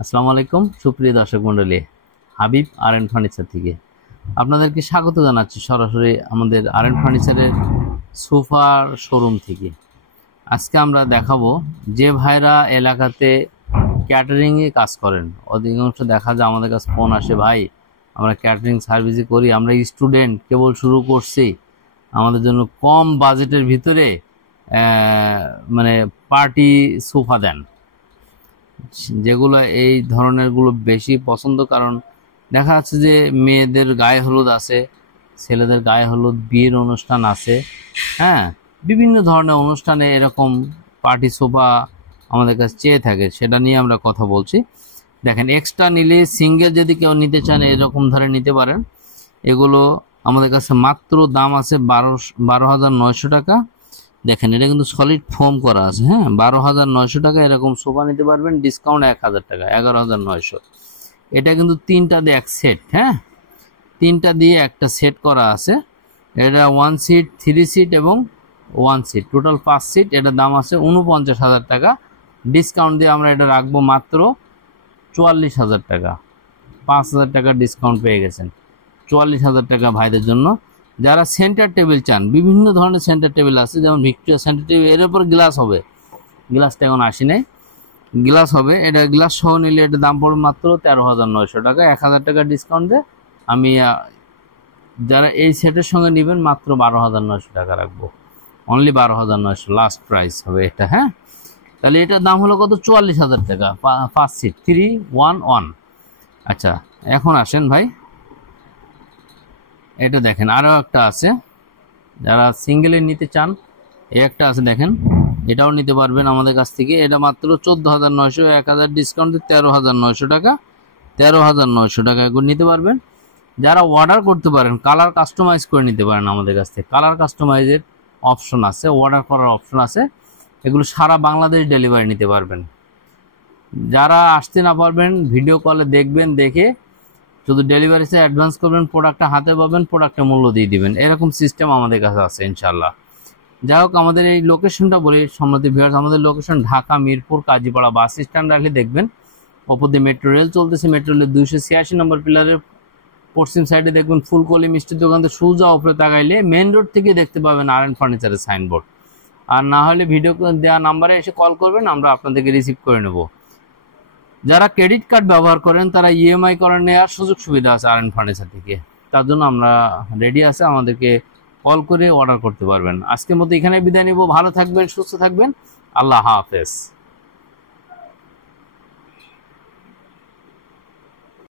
আসসালামু আলাইকুম সুপ্রিয় দর্শক মণ্ডলী, হাবিব আর ফার্নিচার থেকে আপনাদেরকে স্বাগত জানাচ্ছি সরাসরি আমাদের আর ফার্নিচারের সোফার শোরুম থেকে। আজকে আমরা দেখাবো যে ভাইরা এলাকাতে ক্যাটারিংয়ে কাজ করেন, অধিকাংশ দেখা যায় আমাদের কাছে ফোন আসে, ভাই আমরা ক্যাটারিং সার্ভিসই করি, আমরা স্টুডেন্ট কেবল শুরু করছি, আমাদের জন্য কম বাজেটের ভিতরে মানে পার্টি সোফা দেন। যেগুলো এই ধরনের গুলো বেশি পছন্দ, কারণ দেখা যাচ্ছে যে মেয়েদের গায়ে হলুদ আছে, ছেলেদের গায়ে হলুদ, বিয়ের অনুষ্ঠান আছে, হ্যাঁ, বিভিন্ন ধরনের অনুষ্ঠানে এরকম পার্টি সোফা আমাদের কাছে চেয়ে থাকে, সেটা নিয়ে আমরা কথা বলছি। দেখেন, এক্সট্রা নিলে সিঙ্গেল যদি কেউ নিতে চান এরকম ধরে নিতে পারেন। এগুলো আমাদের কাছে মাত্র দাম আছে 12,900 টাকা। দেখেন, এটা কিন্তু সলিড ফোম করা আছে, হ্যাঁ, 12,900 টাকা এরকম সোফা নিতে পারবেন, ডিসকাউন্ট 1,000 টাকা, 11,900। এটা কিন্তু তিনটা দিয়ে এক সেট, হ্যাঁ, তিনটা দিয়ে একটা সেট করা আছে। এটা 1 সিট, 3 সিট এবং 1 সিট, টোটাল 5 সিট। এটার দাম আছে 49,000 টাকা। ডিসকাউন্ট দিয়ে আমরা এটা রাখবো মাত্র 44,000 টাকা। 5,000 টাকা ডিসকাউন্ট পেয়ে গেছেন, 44,000 টাকা ভাইদের জন্য। যারা সেন্টার টেবিল চান, বিভিন্ন ধরনের সেন্টার টেবিল আছে, যেমন ভিক্টোরিয়া সেন্টার টেবিল, এর উপর গ্লাস হবে, গ্লাসটা এখন আসি নাই, গ্লাস হবে। এটা গ্লাস সহ নিলে এটা দাম পড়বে মাত্র 13,900 টাকা। 1,000 টাকা ডিসকাউন্ট দিয়ে আমি যারা এই সেটের সঙ্গে নেবেন মাত্র 12,900 টাকা রাখবো, অনলি 12,900 লাস্ট প্রাইস হবে এটা, হ্যাঁ। তাহলে এটার দাম হলো কত? 44,000 টাকা, 5 সিট, 311। আচ্ছা, এখন আসেন ভাই, এটা দেখেন, আরও একটা আছে, যারা সিঙ্গেলে নিতে চান এই একটা আছে, দেখেন, এটাও নিতে পারবেন আমাদের কাছ থেকে। এটা মাত্র 14,900, 1,000 ডিসকাউন্টে 13,900 টাকা, 13,900 টাকা করে নিতে পারবেন। যারা অর্ডার করতে পারেন, কালার কাস্টমাইজ করে নিতে পারেন আমাদের কাছ থেকে, কালার কাস্টমাইজের অপশন আছে, অর্ডার করার অপশন আছে, এগুলো সারা বাংলাদেশ ডেলিভারি নিতে পারবেন। যারা আসতে না পারবেন ভিডিও কলে দেখবেন, দেখে শুধু ডেলিভারিতে অ্যাডভান্স করবেন, প্রোডাক্টটা হাতে পাবেন, প্রোডাক্টের মূল্য দিয়ে দিবেন, এরকম সিস্টেম আমাদের কাছে আছে ইনশাল্লাহ। যাই হোক, আমাদের এই লোকেশনটা বলি সম্মানিত ভিউয়ার্স, আমাদের location Dhaka Mirpur Kazipara bus stand আসলে দেখবেন ওপর দিয়ে মেট্রো রেল চলতেছে, মেট্রো রেলের 286 নম্বর পিলারের পশ্চিম সাইডে দেখবেন ফুলকলি মিষ্টির দোকান থেকে সোজা উপরে তাকাইলে মেন রোড থেকে দেখতে পাবেন আর ফার্নিচারের সাইনবোর্ড। আর না হলে ভিডিও দেওয়া নাম্বারে এসে কল করবেন, আমরা আপনাদেরকে রিসিভ করে নেব। যারা ক্রেডিট কার্ড ব্যবহার করেন তারা ইএমআই করে নেওয়ার সুযোগ সুবিধা আছে আর ফার্নিচার থেকে, তার জন্য আমরা রেডি আছে, আমাদেরকে কল করে অর্ডার করতে পারবেন। আজকের মতো এখানে বিদায় নিব, ভালো থাকবেন, সুস্থ থাকবেন, আল্লাহ হাফেজ।